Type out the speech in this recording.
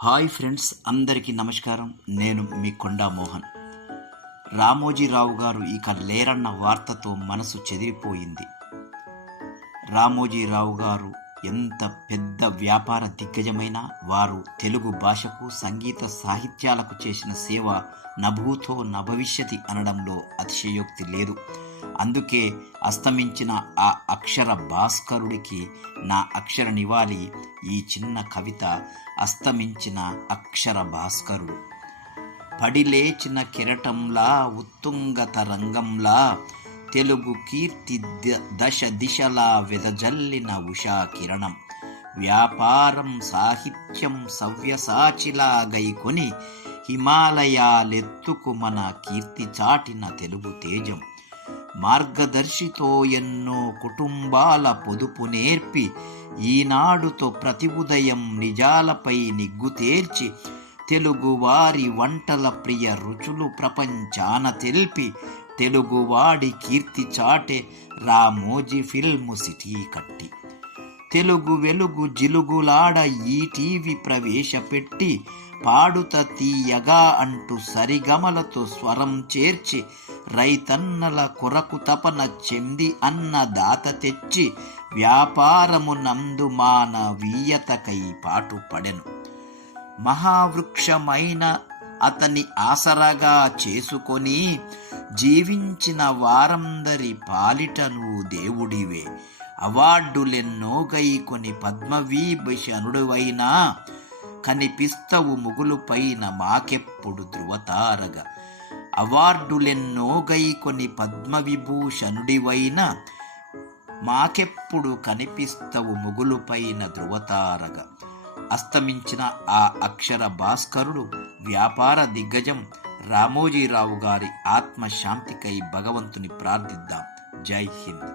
Hi friends, అందరికీ నమస్కారం. నేను మీ కొండా మోహన్. రామోజీరావు గారు ఇక లేరన్న వార్తతో మనసు చెదిరిపోయింది. రామోజీరావు గారు ఎంత పెద్ద వ్యాపార దిగ్గజమైనా వారు తెలుగు భాషకు, సంగీత సాహిత్యాలకు చేసిన సేవ నభూతో నభవిష్యతి అనడంలో అతిశయోక్తి లేదు. అందుకే అస్తమించిన ఆ అక్షర భాస్కరుడికి నా అక్షర నివాళి ఈ చిన్న కవిత. అస్తమించిన అక్షర భాస్కరుడు. పడిలేచిన కెరటంలా, ఉత్తుంగ తరంగంలా, తెలుగు కీర్తి దశ దిశలా వెదజల్లిన ఉషా కిరణం. వ్యాపారం సాహిత్యం సవ్యసాచిలా గైకొని హిమాలయాలెత్తుకు మన కీర్తి చాటిన తెలుగు తేజం. మార్గదర్శితో ఎన్నో కుటుంబాల పొదుపు నేర్పి ఈనాడుతో ప్రతి ఉదయం నిజాలపై నిగ్గు తేర్చి తెలుగువారి వంటల ప్రియ రుచులు ప్రపంచాన తెలిపి తెలుగువాడి కీర్తి చాటే రామోజీ ఫిల్ము సిటీ కట్టి. తెలుగు వెలుగు జిలుగులాడ ఈ టీవీ ప్రవేశపెట్టి పాడుత తీయగా అంటూ సరిగమలతో స్వరం చేర్చి రైతన్నల కొరకు తపన చెంది అన్నదాత తెచ్చి వ్యాపారము నందు మానవీయతకై పాటుపడెను. మహావృక్షమైన అతని ఆసరగా చేసుకొని జీవించిన వారందరి పాలిట నువ్వు దేవుడివే. అవార్డులెన్నో గైకొని పద్మవిభూషణుడివైనా కనిపిస్తవు ముగులుపైన మాకెప్పుడు ధృవతారగా. అవార్డులెన్నో గైకొని పద్మవిభూషణుడివైన మాకెప్పుడు కనిపిస్తవు ముగులుపైన ధృవతారగా. అస్తమించిన ఆ అక్షర భాస్కరుడు, వ్యాపార దిగ్గజం రామోజీరావు గారి ఆత్మశాంతికై భగవంతుని ప్రార్థిద్దాం. జై హింద్.